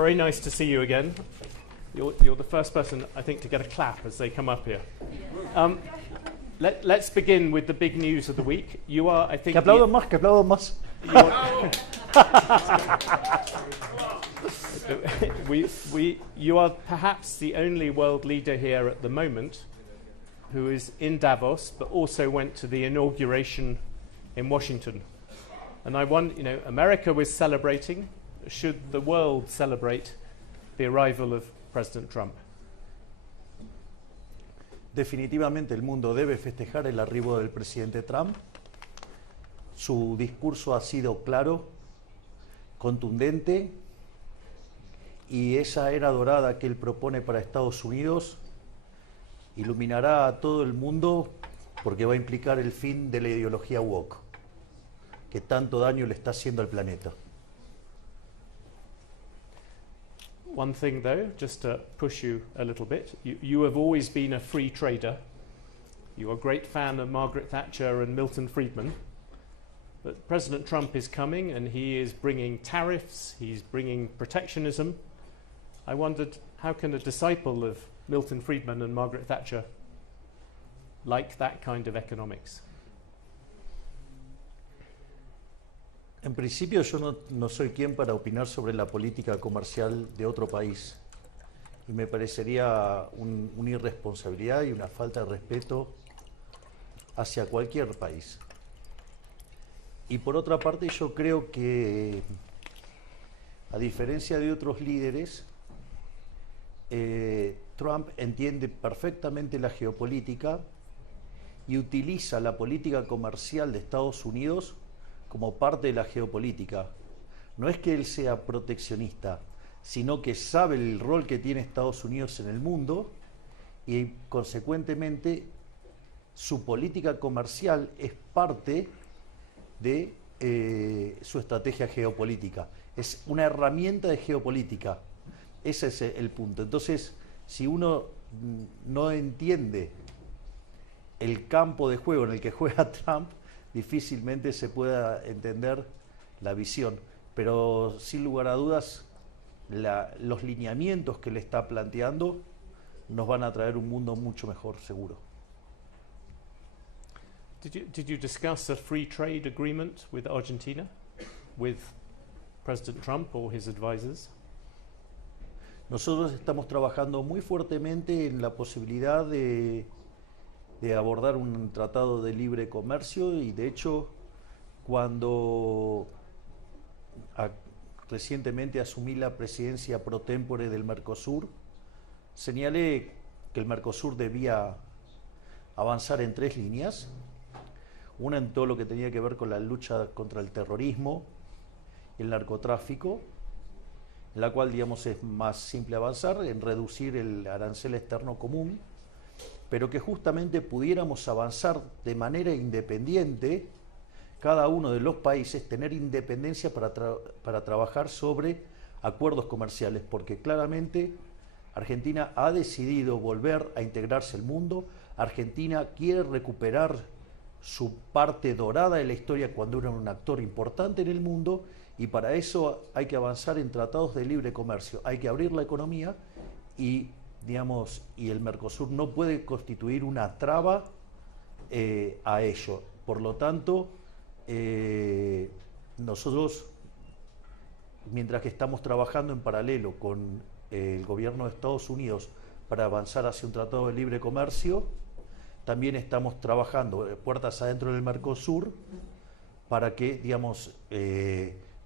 very nice to see you again. You're the first person, I think, to get a clap as they come up here. Let's begin with the big news of the week. You are, I think... Que aplaudan más, que aplaudan más. You are perhaps the only world leader here at the moment who is in Davos, but also went to the inauguration in Washington. And I wonder, America was celebrating. Should the world celebrate the arrival of President Trump? Definitivamente el mundo debe festejar el arribo del presidente Trump. Su discurso ha sido claro, contundente, y esa era dorada que él propone para Estados Unidos iluminará a todo el mundo porque va a implicar el fin de la ideología woke, que tanto daño le está haciendo al planeta. One thing, though, just to push you a little bit, you have always been a free trader. You're a great fan of Margaret Thatcher and Milton Friedman. But President Trump is coming and he is bringing tariffs, he's bringing protectionism. I wondered, how can a disciple of Milton Friedman and Margaret Thatcher like that kind of economics? En principio yo no soy quien para opinar sobre la política comercial de otro país y me parecería una irresponsabilidad y una falta de respeto hacia cualquier país. Y por otra parte yo creo que, a diferencia de otros líderes, Trump entiende perfectamente la geopolítica y utiliza la política comercial de Estados Unidos como parte de la geopolítica. No es que él sea proteccionista, sino que sabe el rol que tiene Estados Unidos en el mundo y, consecuentemente, su política comercial es parte de su estrategia geopolítica. Es una herramienta de geopolítica. Ese es el punto. Entonces, si uno no entiende el campo de juego en el que juega Trump, difícilmente se pueda entender la visión. Pero sin lugar a dudas, los lineamientos que le está planteando nos van a traer un mundo mucho mejor, seguro. Did you discuss a free trade agreement with Argentina, with President Trump or his advisors? Nosotros estamos trabajando muy fuertemente en la posibilidad de abordar un tratado de libre comercio y, de hecho, cuando recientemente asumí la presidencia pro tempore del Mercosur, señalé que el Mercosur debía avanzar en 3 líneas. Una en todo lo que tenía que ver con la lucha contra el terrorismo y el narcotráfico, en la cual, digamos, es más simple avanzar en reducir el arancel externo común, pero que justamente pudiéramos avanzar de manera independiente, cada uno de los países tener independencia para trabajar sobre acuerdos comerciales, porque claramente Argentina ha decidido volver a integrarse al mundo. Argentina quiere recuperar su parte dorada de la historia cuando era un actor importante en el mundo, y para eso hay que avanzar en tratados de libre comercio, hay que abrir la economía y el Mercosur no puede constituir una traba a ello. Por lo tanto, nosotros, mientras que estamos trabajando en paralelo con el gobierno de Estados Unidos para avanzar hacia un tratado de libre comercio, también estamos trabajando puertas adentro del Mercosur para que,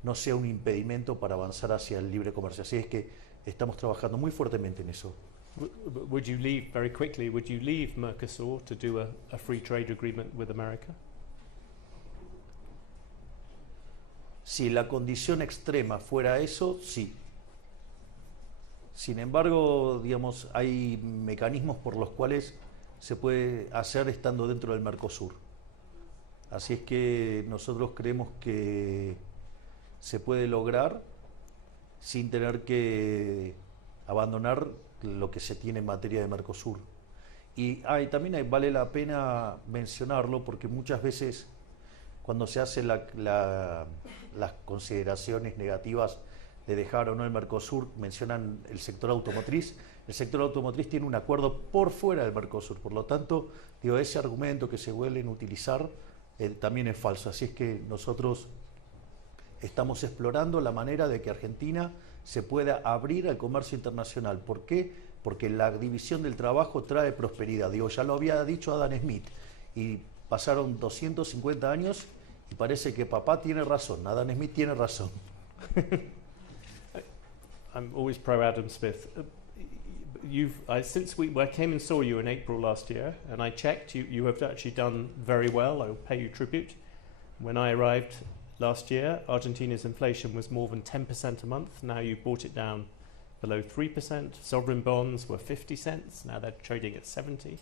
no sea un impedimento para avanzar hacia el libre comercio. Así es que estamos trabajando muy fuertemente en eso. Would you leave, very quickly, would you leave Mercosur to do a free trade agreement with America? Si la condición extrema fuera eso, sí. Sin embargo, hay mecanismos por los cuales se puede hacer estando dentro del Mercosur. Así es que nosotros creemos que se puede lograr sin tener que abandonar lo que se tiene en materia de Mercosur. Y también vale la pena mencionarlo porque muchas veces cuando se hacen las consideraciones negativas de dejar o no el Mercosur, mencionan el sector automotriz. El sector automotriz tiene un acuerdo por fuera del Mercosur, por lo tanto, digo, ese argumento que se vuelven a utilizar también es falso. Así es que nosotros estamos explorando la manera de que Argentina se pueda abrir al comercio internacional. ¿Por qué? Porque la división del trabajo trae prosperidad. Digo, ya lo había dicho Adam Smith, y pasaron 250 años y parece que papá tiene razón, Adam Smith tiene razón. I'm always pro Adam Smith. Since I came and saw you in April last year, and I checked, you have actually done very well. I will pay you tribute. When I arrived last year, Argentina's inflation was more than 10% a month. Now you've brought it down below 3%. Sovereign bonds were 50 cents. Now they're trading at 70.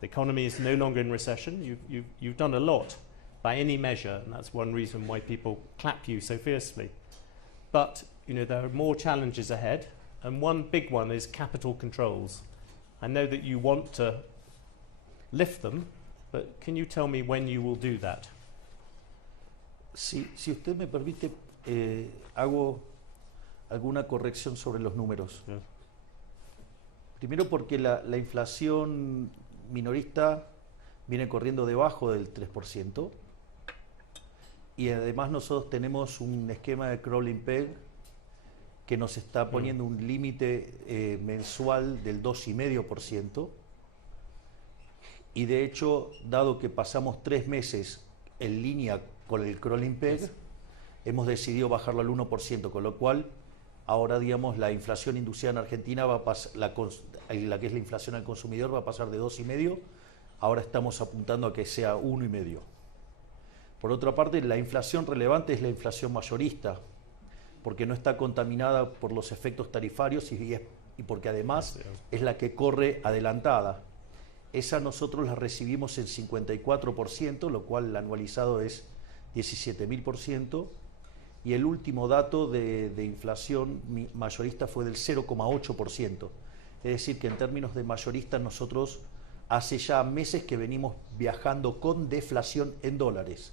The economy is no longer in recession. You've done a lot by any measure, and that's one reason why people clap you so fiercely. But there are more challenges ahead, and one big one is capital controls. I know that you want to lift them, but can you tell me when you will do that? Si usted me permite, hago alguna corrección sobre los números. Yeah. Primero porque la inflación minorista viene corriendo debajo del 3%, y además nosotros tenemos un esquema de crawling peg que nos está poniendo un límite mensual del 2,5%, y de hecho, dado que pasamos 3 meses en línea con el crawling peg, hemos decidido bajarlo al 1%, con lo cual ahora, digamos, la inflación inducida en Argentina va a pasar, la que es la inflación al consumidor, va a pasar de 2,5%, ahora estamos apuntando a que sea 1,5%. Por otra parte, la inflación relevante es la inflación mayorista, porque no está contaminada por los efectos tarifarios y porque además es la que corre adelantada. Esa nosotros la recibimos en 54%, lo cual el anualizado es 17.000%, y el último dato de inflación mayorista fue del 0,8%. Es decir, que en términos de mayorista nosotros hace ya meses que venimos viajando con deflación en dólares.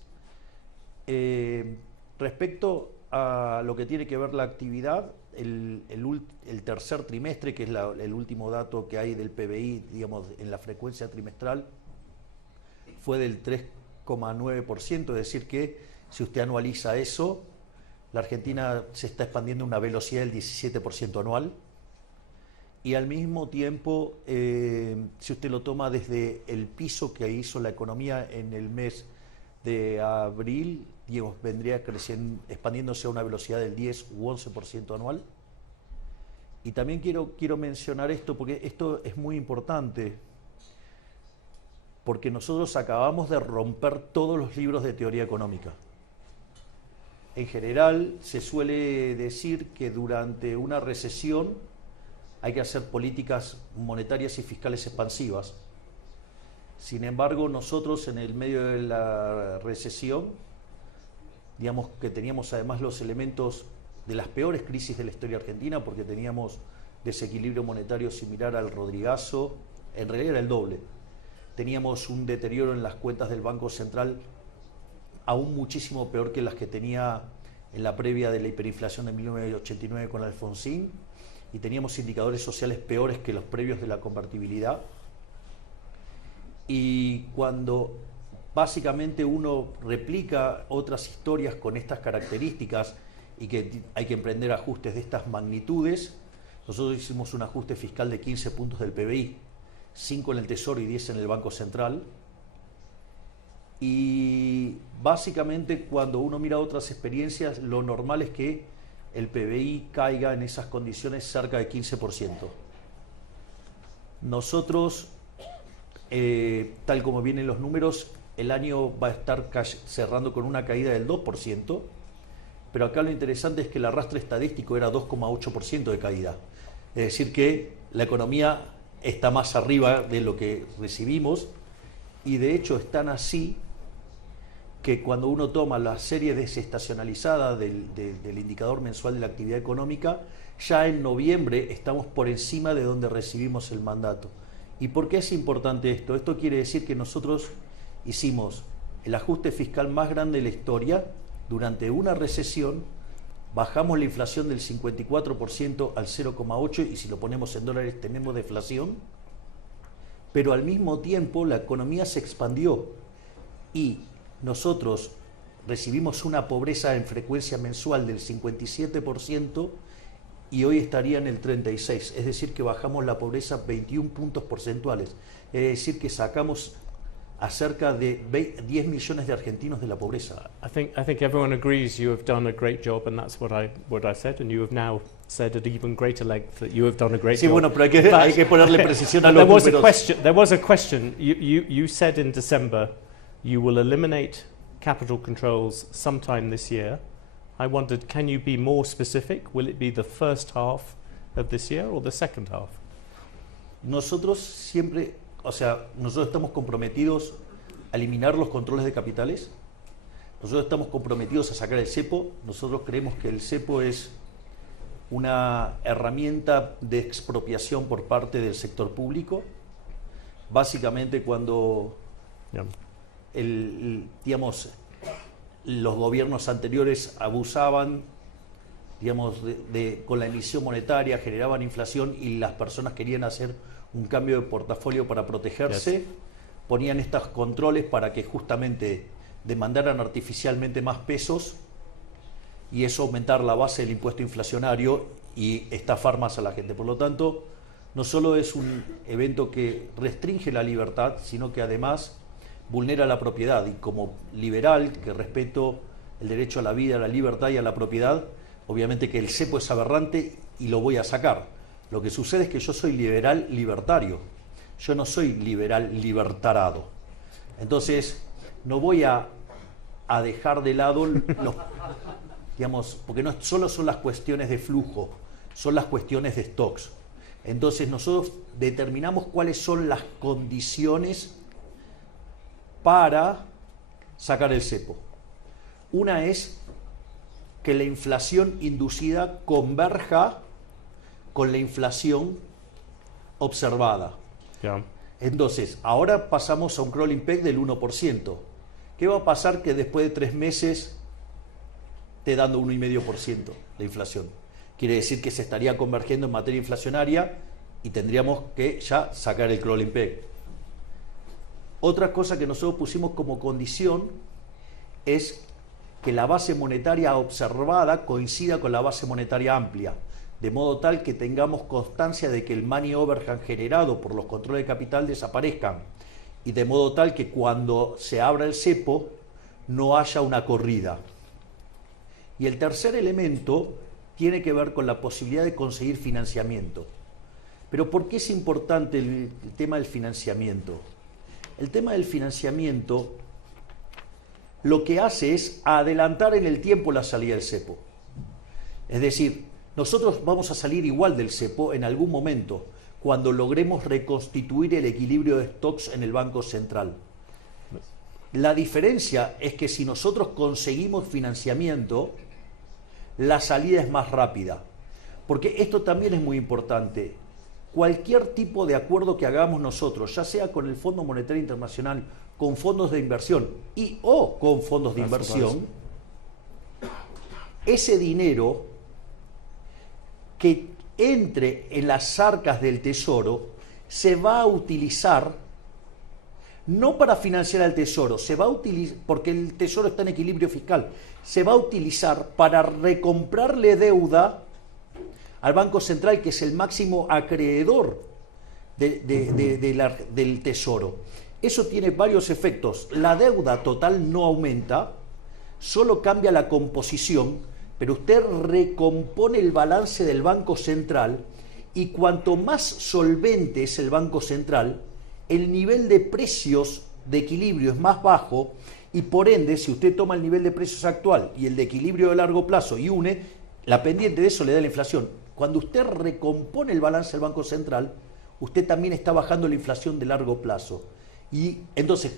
Respecto a lo que tiene que ver la actividad, el tercer trimestre, que es el último dato que hay del PBI, digamos, en la frecuencia trimestral, fue del 3,9%, es decir que si usted anualiza eso, la Argentina se está expandiendo a una velocidad del 17% anual, y al mismo tiempo, si usted lo toma desde el piso que hizo la economía en el mes de abril, digamos, vendría creciendo, expandiéndose a una velocidad del 10 u 11% anual. Y también quiero mencionar esto, porque esto es muy importante, porque nosotros acabamos de romper todos los libros de teoría económica. En general, se suele decir que durante una recesión hay que hacer políticas monetarias y fiscales expansivas. Sin embargo, nosotros en el medio de la recesión, digamos que teníamos además los elementos de las peores crisis de la historia argentina, porque teníamos desequilibrio monetario similar al Rodrigazo, en realidad era el doble. Teníamos un deterioro en las cuentas del Banco Central aún muchísimo peor que las que tenía en la previa de la hiperinflación de 1989 con Alfonsín, y teníamos indicadores sociales peores que los previos de la convertibilidad. Y cuando básicamente uno replica otras historias con estas características y que hay que emprender ajustes de estas magnitudes, nosotros hicimos un ajuste fiscal de 15 puntos del PBI, 5 en el Tesoro y 10 en el Banco Central. Y básicamente cuando uno mira otras experiencias, lo normal es que el PBI caiga en esas condiciones cerca de 15%. Nosotros, tal como vienen los números, el año va a estar cerrando con una caída del 2%, pero acá lo interesante es que el arrastre estadístico era 2,8% de caída. Es decir que la economía está más arriba de lo que recibimos, y de hecho es tan así que cuando uno toma la serie desestacionalizada del indicador mensual de la actividad económica, ya en noviembre estamos por encima de donde recibimos el mandato. ¿Y por qué es importante esto? Esto quiere decir que nosotros hicimos el ajuste fiscal más grande de la historia durante una recesión, bajamos la inflación del 54% al 0,8% y si lo ponemos en dólares tenemos deflación, pero al mismo tiempo la economía se expandió y nosotros recibimos una pobreza en frecuencia mensual del 57% y hoy estaría en el 36%, es decir que bajamos la pobreza 21 puntos porcentuales, es decir que sacamos a cerca de 10 millones de argentinos de la pobreza. I think everyone agrees you have done a great job, and that's what I said, and you have now said at even greater length that you have done a great Sí, job. bueno, pero hay que ponerle precisión a los There was a números. question. There was a question. You said in December you will eliminate capital controls sometime this year. I wondered, can you be more specific? Will it be the first half of this year or the second half? Nosotros siempre, o sea, nosotros estamos comprometidos a eliminar los controles de capitales, nosotros estamos comprometidos a sacar el cepo, nosotros creemos que el cepo es una herramienta de expropiación por parte del sector público, básicamente cuando Yeah. digamos, los gobiernos anteriores abusaban, digamos, con la emisión monetaria, generaban inflación y las personas querían hacer un cambio de portafolio para protegerse, Yes. ponían estos controles para que justamente demandaran artificialmente más pesos y eso aumentar la base del impuesto inflacionario y estafar más a la gente. Por lo tanto, no solo es un evento que restringe la libertad, sino que además vulnera la propiedad. Y como liberal, que respeto el derecho a la vida, a la libertad y a la propiedad, obviamente que el cepo es aberrante y lo voy a sacar. Lo que sucede es que yo soy liberal libertario, yo no soy liberal libertarado. Entonces, no voy a dejar de lado los, digamos, porque no solo son las cuestiones de flujo, son las cuestiones de stocks. Entonces, nosotros determinamos cuáles son las condiciones para sacar el cepo. Una es que la inflación inducida converja con la inflación observada. Yeah. Entonces, ahora pasamos a un crawling peg del 1%. ¿Qué va a pasar que después de 3 meses esté dando 1,5% de inflación? Quiere decir que se estaría convergiendo en materia inflacionaria y tendríamos que ya sacar el crawling peg. Otra cosa que nosotros pusimos como condición es que la base monetaria observada coincida con la base monetaria amplia, de modo tal que tengamos constancia de que el money overhang generado por los controles de capital desaparezcan y de modo tal que cuando se abra el cepo no haya una corrida. Y el tercer elemento tiene que ver con la posibilidad de conseguir financiamiento. Pero ¿por qué es importante el tema del financiamiento? El tema del financiamiento lo que hace es adelantar en el tiempo la salida del cepo. Es decir, nosotros vamos a salir igual del cepo en algún momento, cuando logremos reconstituir el equilibrio de stocks en el Banco Central. La diferencia es que si nosotros conseguimos financiamiento, la salida es más rápida. Porque esto también es muy importante. Cualquier tipo de acuerdo que hagamos nosotros, ya sea con el Fondo Monetario Internacional, con fondos de inversión o con fondos de inversión, ese dinero que entre en las arcas del Tesoro se va a utilizar no para financiar al Tesoro, se va a utilizar, porque el Tesoro está en equilibrio fiscal, se va a utilizar para recomprarle deuda al Banco Central, que es el máximo acreedor del Tesoro. Eso tiene varios efectos. La deuda total no aumenta, solo cambia la composición, pero usted recompone el balance del Banco Central y cuanto más solvente es el Banco Central, el nivel de precios de equilibrio es más bajo y por ende, si usted toma el nivel de precios actual y el de equilibrio de largo plazo y une, la pendiente de eso le da la inflación. Cuando usted recompone el balance del Banco Central, usted también está bajando la inflación de largo plazo. Y entonces,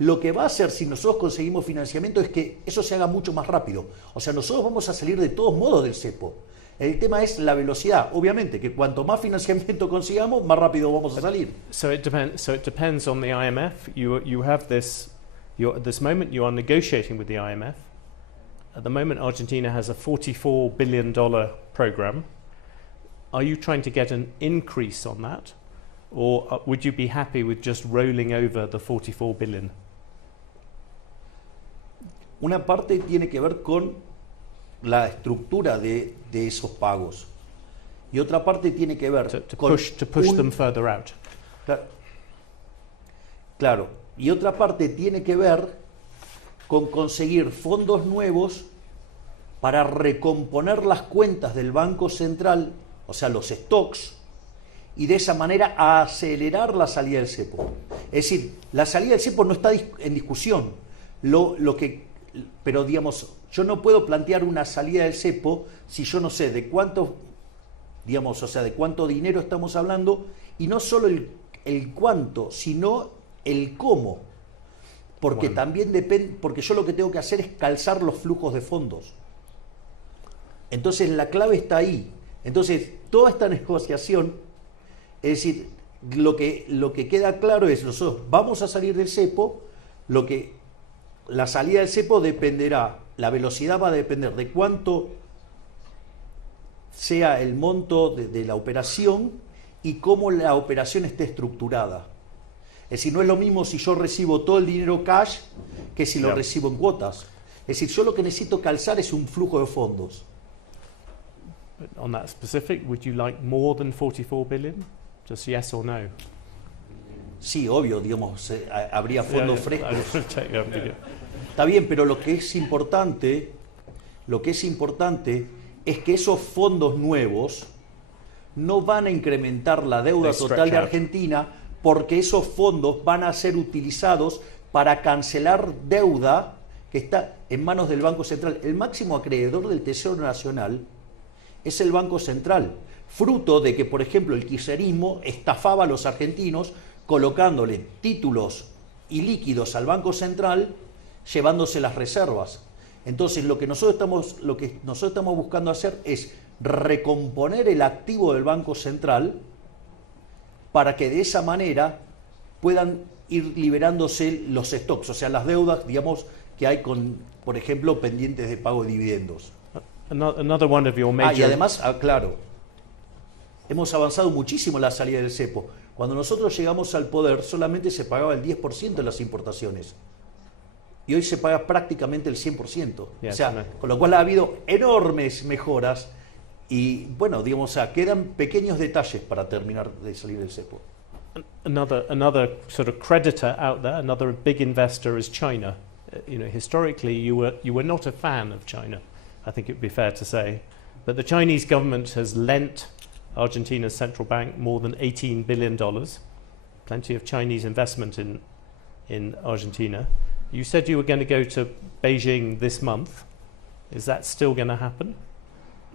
lo que va a hacer si nosotros conseguimos financiamiento es que eso se haga mucho más rápido. O sea, nosotros vamos a salir de todos modos del cepo. El tema es la velocidad. Obviamente que cuanto más financiamiento consigamos, más rápido vamos a salir. So it depends on the IMF. You have this moment you are negotiating with the IMF. At the moment, Argentina has a $44 billion program. Are you trying to get an increase on that? Or would you be happy with just rolling over the 44 billion? Una parte tiene que ver con la estructura de esos pagos. Y otra parte tiene que ver To con push them further out. Claro. Y otra parte tiene que ver con conseguir fondos nuevos para recomponer las cuentas del Banco Central, o sea, los stocks, y de esa manera acelerar la salida del cepo. Es decir, la salida del cepo no está en discusión. Pero digamos, yo no puedo plantear una salida del cepo si yo no sé de cuánto, digamos, o sea, de cuánto dinero estamos hablando, y no solo el cuánto, sino el cómo. Porque también depende, porque yo lo que tengo que hacer es calzar los flujos de fondos. Entonces la clave está ahí. Entonces, toda esta negociación, es decir, lo que queda claro es, nosotros vamos a salir del cepo, la salida del cepo dependerá, la velocidad va a depender de cuánto sea el monto de la operación y cómo la operación esté estructurada. Es decir, no es lo mismo si yo recibo todo el dinero cash que si lo recibo en cuotas. Es decir, yo lo que necesito calzar es un flujo de fondos. On that specific, would you like more than 44 billion? Just yes or no? Sí, obvio, digamos, habría fondos frescos. Yeah. Está bien, pero lo que es importante es que esos fondos nuevos no van a incrementar la deuda total de Argentina, porque esos fondos van a ser utilizados para cancelar deuda que está en manos del Banco Central. El máximo acreedor del Tesoro Nacional es el Banco Central, fruto de que, por ejemplo, el kirchnerismo estafaba a los argentinos colocándole títulos y líquidos al Banco Central, llevándose las reservas. Entonces, lo que nosotros estamos buscando hacer es recomponer el activo del Banco Central para que de esa manera puedan ir liberándose los stocks, o sea, las deudas, digamos, que hay con, por ejemplo, pendientes de pago de dividendos. Another one of your major... Y además, claro, hemos avanzado muchísimo en la salida del cepo. Cuando nosotros llegamos al poder, solamente se pagaba el 10% de las importaciones. Y hoy se paga prácticamente el 100%. Yes, o sea, con lo cual ha habido enormes mejoras y, bueno, digamos, o sea, quedan pequeños detalles para terminar de salir del cepo. Another sort of creditor out there, another big investor is China. Historically, you were not a fan of China, I think it would be fair to say. But the Chinese government has lent Argentina's central bank more than $18 billion. Plenty of Chinese investment in Argentina. You said you were going to go to Beijing this month. Is that still going to happen?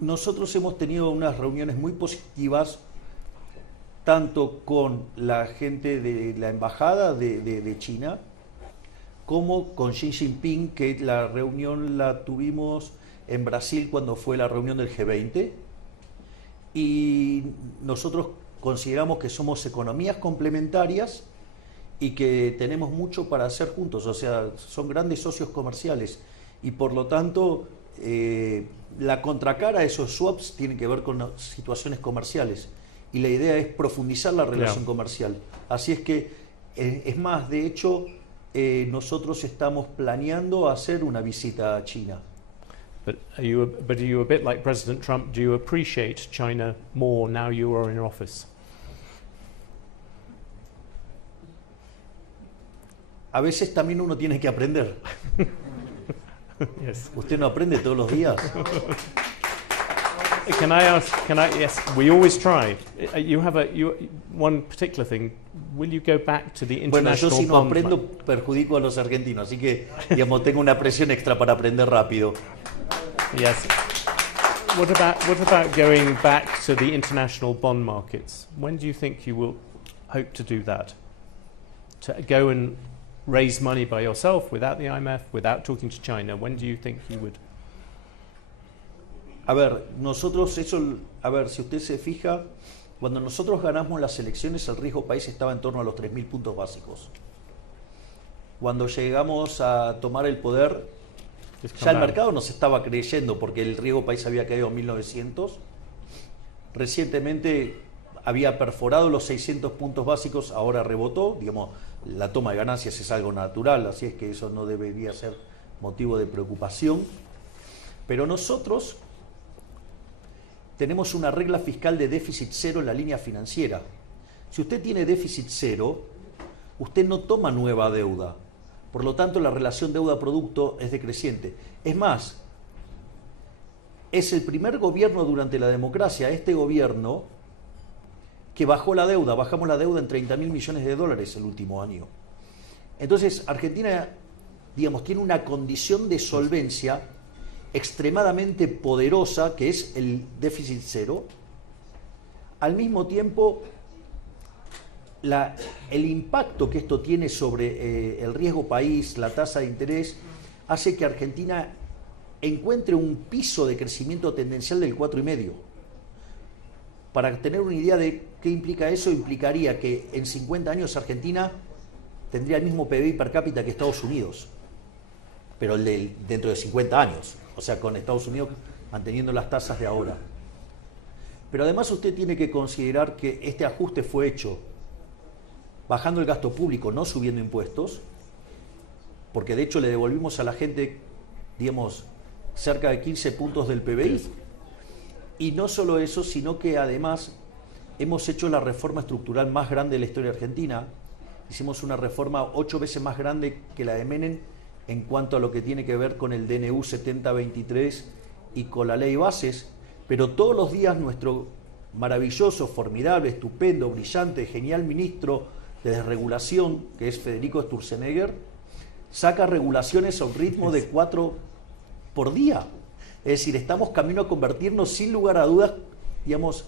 Nosotros hemos tenido unas reuniones muy positivas, tanto con la gente de la embajada de China, como con Xi Jinping, que la reunión la tuvimos en Brasil cuando fue la reunión del G20. Y nosotros consideramos que somos economías complementarias y que tenemos mucho para hacer juntos, o sea, son grandes socios comerciales y por lo tanto la contracara de esos swaps tiene que ver con situaciones comerciales y la idea es profundizar la relación comercial. Así es que, es más, de hecho, nosotros estamos planeando hacer una visita a China. But are you a bit like President Trump? Do you appreciate China more now you are in office? A veces también uno tiene que aprender. Yes. ¿Usted no aprende todos los días? Yes, we always try. You have one particular thing. Will you go back to the Bueno, yo international si no bond aprendo, market? perjudico a los argentinos, así que, digamos, tengo una presión extra para aprender rápido. Yes. What about going back to the international bond markets? When do you think you will hope to do that? To go and raise money by yourself without the IMF, without talking to China? When do you think you would? A ver, si usted se fija, cuando nosotros ganamos las elecciones, el riesgo país estaba en torno a los 3.000 puntos básicos. Cuando llegamos a tomar el poder, just Ya come el down. mercado nos estaba creyendo porque el riesgo país había caído en 1900. Recientemente había perforado los 600 puntos básicos, ahora rebotó. Digamos, la toma de ganancias es algo natural, así es que eso no debería ser motivo de preocupación. Pero nosotros tenemos una regla fiscal de déficit cero en la línea financiera. Si usted tiene déficit cero, usted no toma nueva deuda. Por lo tanto, la relación deuda-producto es decreciente. Es más, es el primer gobierno durante la democracia, este gobierno, que bajó la deuda. Bajamos la deuda en 30.000 millones de dólares el último año. Entonces, Argentina, digamos, tiene una condición de solvencia extremadamente poderosa, que es el déficit cero. Al mismo tiempo, el impacto que esto tiene sobre el riesgo país, la tasa de interés, hace que Argentina encuentre un piso de crecimiento tendencial del 4,5. Para tener una idea de qué implica eso, implicaría que en 50 años Argentina tendría el mismo PBI per cápita que Estados Unidos, pero dentro de 50 años, o sea, con Estados Unidos manteniendo las tasas de ahora. Pero además usted tiene que considerar que este ajuste fue hecho bajando el gasto público, no subiendo impuestos, porque de hecho le devolvimos a la gente, digamos, cerca de 15 puntos del PBI. Y no solo eso, sino que además hemos hecho la reforma estructural más grande de la historia argentina. Hicimos una reforma 8 veces más grande que la de Menem en cuanto a lo que tiene que ver con el DNU 7023 y con la ley bases, pero todos los días nuestro maravilloso, formidable, estupendo, brillante, genial ministro de desregulación, que es Federico Sturzenegger, saca regulaciones a un ritmo de 4 por día. Es decir, estamos camino a convertirnos sin lugar a dudas, digamos,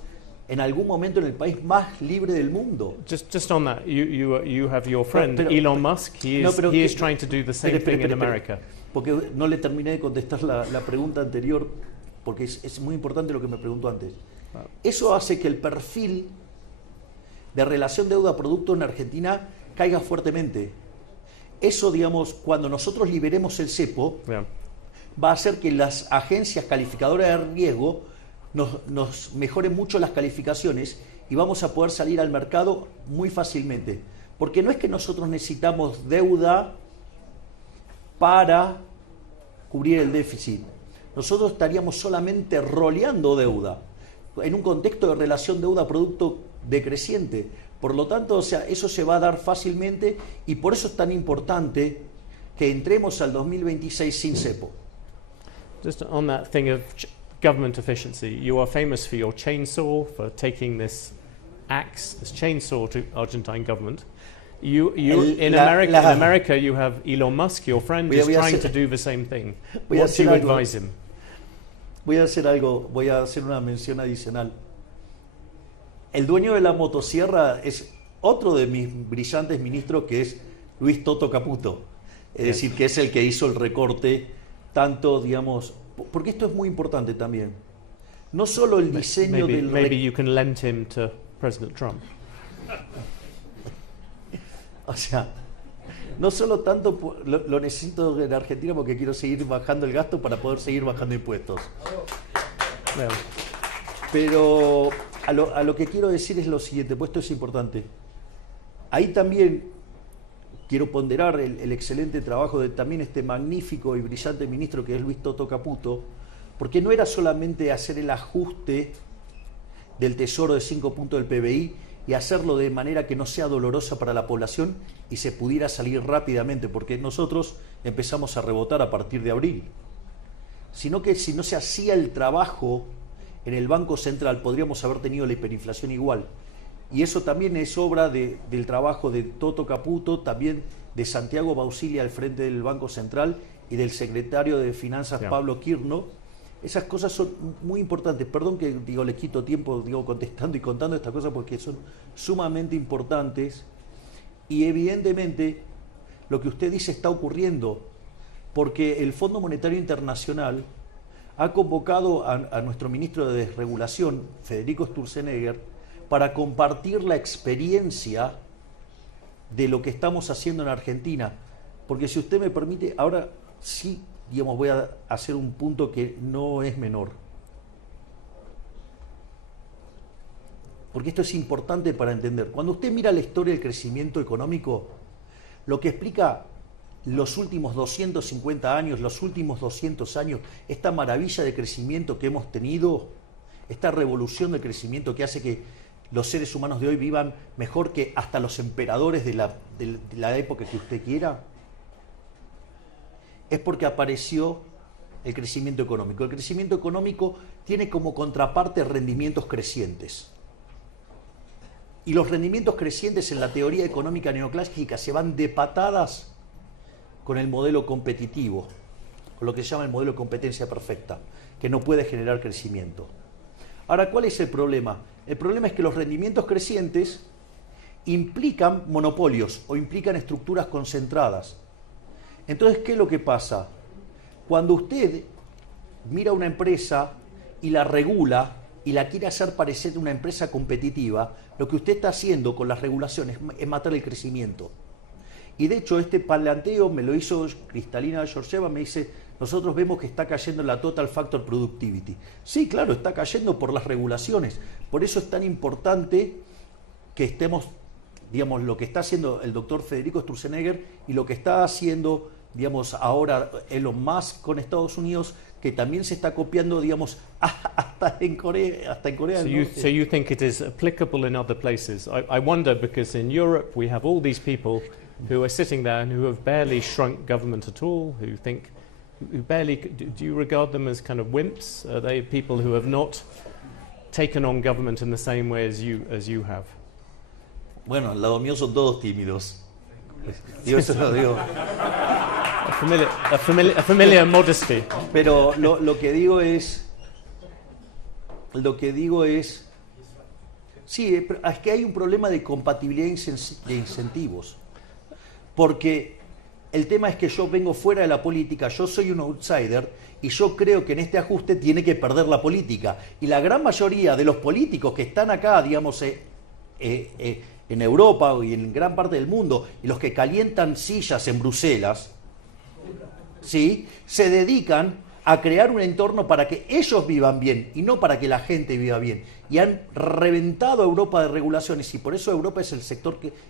en algún momento en el país más libre del mundo. Just on that, you have your friend Elon Musk. He is trying to do the same thing in America. Porque no le terminé de contestar la pregunta anterior, porque es muy importante lo que me preguntó antes. Eso hace que el perfil de relación deuda-producto en Argentina caiga fuertemente. Eso, digamos, cuando nosotros liberemos el cepo, va a hacer que las agencias calificadoras de riesgo nos mejoren mucho las calificaciones y vamos a poder salir al mercado muy fácilmente. Porque no es que nosotros necesitamos deuda para cubrir el déficit. Nosotros estaríamos solamente roleando deuda en un contexto de relación deuda-producto decreciente. Por lo tanto, o sea, eso se va a dar fácilmente y por eso es tan importante que entremos al 2026 sin cepo. Just on that thing of government efficiency, you are famous for your chainsaw, for taking this axe, this chainsaw to Argentine government. In America, you have Elon Musk, your friend, is trying to do the same thing. What do you advise him? Voy a hacer una mención adicional. El dueño de la motosierra es otro de mis brillantes ministros, que es Luis Toto Caputo. Es decir, que es el que hizo el recorte, tanto, digamos, porque esto es muy importante también. No solo el diseño maybe you can lend him to President Trump. O sea, no solo tanto lo necesito en Argentina porque quiero seguir bajando el gasto para poder seguir bajando impuestos. Pero a lo que quiero decir es lo siguiente, pues esto es importante. Ahí también quiero ponderar el excelente trabajo de también este magnífico y brillante ministro que es Luis Toto Caputo, porque no era solamente hacer el ajuste del tesoro de 5 puntos del PBI y hacerlo de manera que no sea dolorosa para la población y se pudiera salir rápidamente, porque nosotros empezamos a rebotar a partir de abril, sino que si no se hacía el trabajo en el Banco Central podríamos haber tenido la hiperinflación igual. Y eso también es obra del trabajo de Toto Caputo, también de Santiago Bausilia al frente del Banco Central y del secretario de Finanzas Pablo Kirno. Esas cosas son muy importantes. Perdón que le quito tiempo contestando y contando estas cosas porque son sumamente importantes. Y evidentemente lo que usted dice está ocurriendo porque el Fondo Monetario Internacional ha convocado a nuestro ministro de Desregulación, Federico Sturzenegger, para compartir la experiencia de lo que estamos haciendo en Argentina. Porque si usted me permite, ahora sí digamos, voy a hacer un punto que no es menor. Porque esto es importante para entender. Cuando usted mira la historia del crecimiento económico, lo que explica los últimos 250 años, los últimos 200 años, esta maravilla de crecimiento que hemos tenido, esta revolución de crecimiento que hace que los seres humanos de hoy vivan mejor que hasta los emperadores de la época que usted quiera, es porque apareció el crecimiento económico. El crecimiento económico tiene como contraparte rendimientos crecientes. Y los rendimientos crecientes en la teoría económica neoclásica se van de patadas con el modelo competitivo, con lo que se llama el modelo de competencia perfecta, que no puede generar crecimiento. Ahora, ¿cuál es el problema? El problema es que los rendimientos crecientes implican monopolios o implican estructuras concentradas. Entonces, ¿qué es lo que pasa? Cuando usted mira una empresa y la regula y la quiere hacer parecer una empresa competitiva, lo que usted está haciendo con las regulaciones es matar el crecimiento. Y de hecho este planteo me lo hizo Kristalina Georgieva, me dice, nosotros vemos que está cayendo la Total Factor Productivity. Sí, claro, está cayendo por las regulaciones. Por eso es tan importante que estemos, digamos, lo que está haciendo el doctor Federico Sturzenegger y lo que está haciendo, digamos, ahora Elon Musk con Estados Unidos, que también se está copiando, digamos, hasta en Corea del Norte. So you think it is applicable in other places? I wonder, because in Europe we have all these people who are sitting there and who have barely shrunk government at all, who barely, do you regard them as kind of wimps? Are they people who have not taken on government in the same way as you have? Bueno, al lado mío son todos tímidos. Yo eso lo digo. A familiar modesty. Pero lo que digo es, sí, es que hay un problema de compatibilidad de incentivos. Porque el tema es que yo vengo fuera de la política, yo soy un outsider y yo creo que en este ajuste tiene que perder la política. Y la gran mayoría de los políticos que están acá, digamos, en Europa y en gran parte del mundo, y los que calientan sillas en Bruselas, ¿sí?, se dedican a crear un entorno para que ellos vivan bien y no para que la gente viva bien. Y han reventado a Europa de regulaciones y por eso Europa es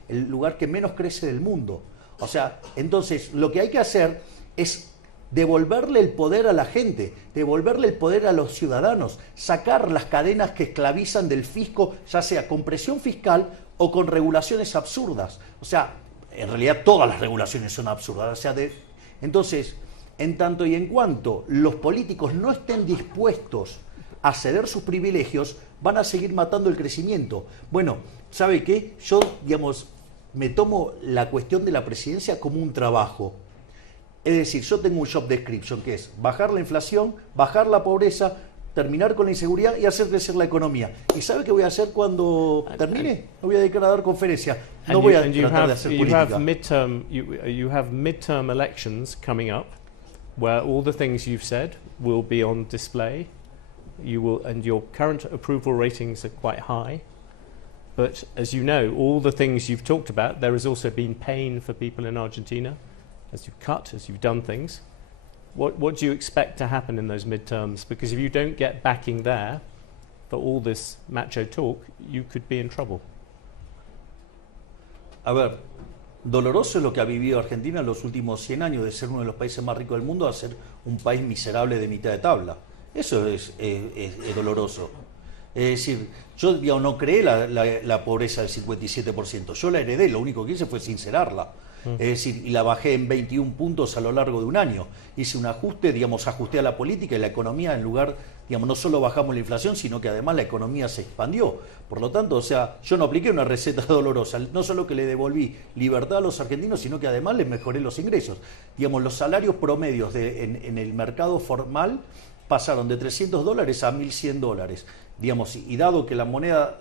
el lugar que menos crece del mundo. O sea, entonces lo que hay que hacer es devolverle el poder a la gente, devolverle el poder a los ciudadanos, sacar las cadenas que esclavizan del fisco, ya sea con presión fiscal o con regulaciones absurdas. O sea, en realidad todas las regulaciones son absurdas. O sea, entonces, en tanto y en cuanto los políticos no estén dispuestos a ceder sus privilegios, van a seguir matando el crecimiento. Bueno, ¿sabe qué? Yo, digamos, me tomo la cuestión de la presidencia como un trabajo. Es decir, yo tengo un job description que es bajar la inflación, bajar la pobreza, terminar con la inseguridad y hacer crecer la economía. ¿Y sabe qué voy a hacer cuando termine? Me voy a dedicar a dar conferencias. No voy a tratar de hacer política. You have midterm elections coming up where all the things you've said will be on display. And your current approval ratings are quite high. But as you know, all the things you've talked about, there has also been pain for people in Argentina as you've cut, as you've done things. What do you expect to happen in those midterms? Because if you don't get backing there for all this macho talk, you could be in trouble. A ver, doloroso es lo que ha vivido Argentina en los últimos 100 años, de ser uno de los países más ricos del mundo a ser un país miserable de mitad de tabla. Eso es doloroso. Es decir, yo, digamos, no creé la pobreza del 57%, yo la heredé, lo único que hice fue sincerarla. Es decir, y la bajé en 21 puntos a lo largo de un año. Hice un ajuste, digamos, ajusté a la política y la economía, en lugar, digamos, no solo bajamos la inflación, sino que además la economía se expandió. Por lo tanto, o sea, yo no apliqué una receta dolorosa, no solo que le devolví libertad a los argentinos, sino que además les mejoré los ingresos. Digamos, los salarios promedios en el mercado formal pasaron de $300 a $1.100. Digamos, y dado que la moneda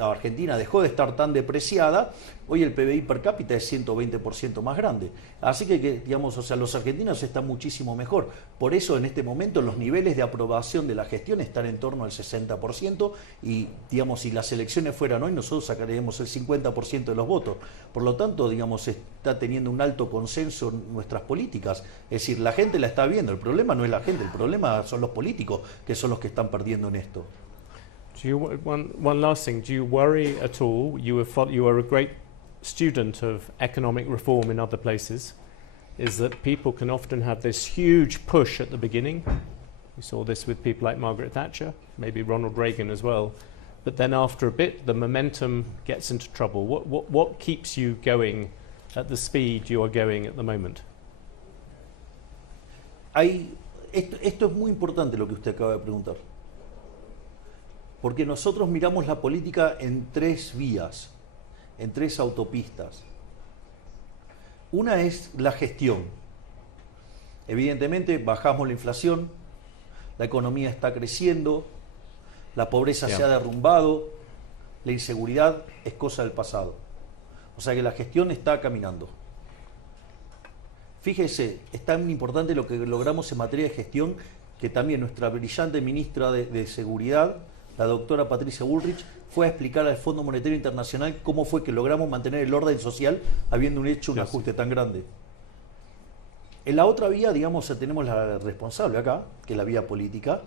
Argentina dejó de estar tan depreciada, hoy el PBI per cápita es 120% más grande. Así que, digamos, o sea, los argentinos están muchísimo mejor. Por eso en este momento los niveles de aprobación de la gestión están en torno al 60% y, digamos, si las elecciones fueran hoy, nosotros sacaríamos el 50% de los votos. Por lo tanto, digamos, está teniendo un alto consenso en nuestras políticas. Es decir, la gente la está viendo. El problema no es la gente, el problema son los políticos, que son los que están perdiendo en esto. One last thing, do you worry at all? You are a great student of economic reform in other places, is that people can often have this huge push at the beginning. We saw this with people like Margaret Thatcher, maybe Ronald Reagan as well. But then after a bit, the momentum gets into trouble. What keeps you going at the speed you are going at the moment? Esto es muy importante lo que usted acaba de preguntar. Porque nosotros miramos la política en tres vías, en tres autopistas. Una es la gestión. Evidentemente bajamos la inflación, la economía está creciendo, la pobreza se ha derrumbado, la inseguridad es cosa del pasado. O sea que la gestión está caminando. Fíjese, es tan importante lo que logramos en materia de gestión que también nuestra brillante ministra de Seguridad, la doctora Patricia Bullrich, fue a explicar al Fondo Monetario Internacional cómo fue que logramos mantener el orden social habiendo hecho un ajuste tan grande. En la otra vía, digamos, tenemos la responsable acá, que es la vía política,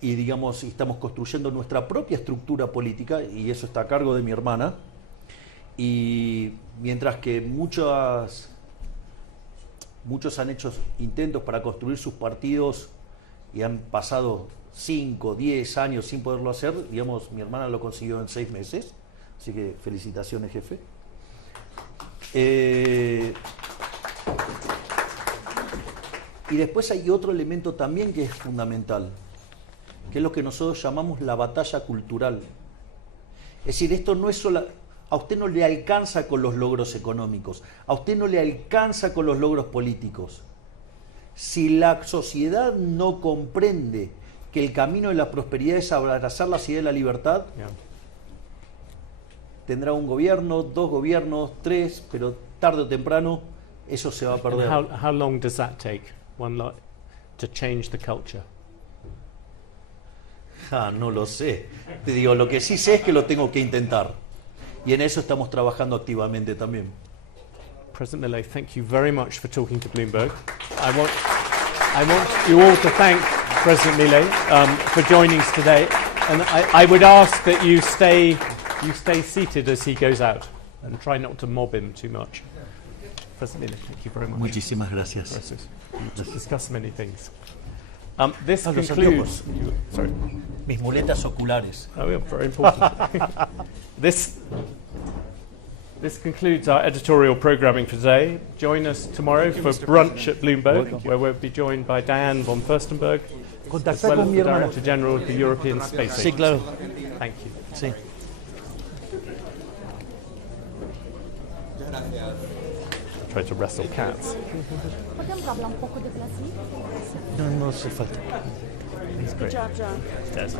y digamos, estamos construyendo nuestra propia estructura política, y eso está a cargo de mi hermana, y mientras que muchos han hecho intentos para construir sus partidos y han pasado 5, 10 años sin poderlo hacer, digamos, mi hermana lo consiguió en 6 meses, así que felicitaciones, jefe. Y después hay otro elemento también que es fundamental, que es lo que nosotros llamamos la batalla cultural. Es decir, esto no es solo... A usted no le alcanza con los logros económicos, a usted no le alcanza con los logros políticos. Si la sociedad no comprende que el camino de la prosperidad es abrazar la idea de la libertad, tendrá un gobierno, 2 gobiernos, 3, pero tarde o temprano eso se va a perder. How long does that take, to change the culture? No lo sé. Te digo, lo que sí sé es que lo tengo que intentar. Y en eso estamos trabajando activamente también. President Milei, thank you very much for talking to Bloomberg. I want you all to thank President Milei for joining us today, and I would ask that you stay seated as he goes out and try not to mob him too much. President Milei, thank you very much. Muchísimas gracias. We'll discuss many things. This concludes. Sorry. Mis muletas oculares. Oh, yeah, very important. This concludes our editorial programming for today. Join us tomorrow for brunch at Bloomberg, where we'll be joined by Diane von Furstenberg, as well as the Director General of the European Space Agency. Sí, claro. Thank you. Sí. Try to wrestle cats. No hace falta. He's great. Good job, John. Cheers.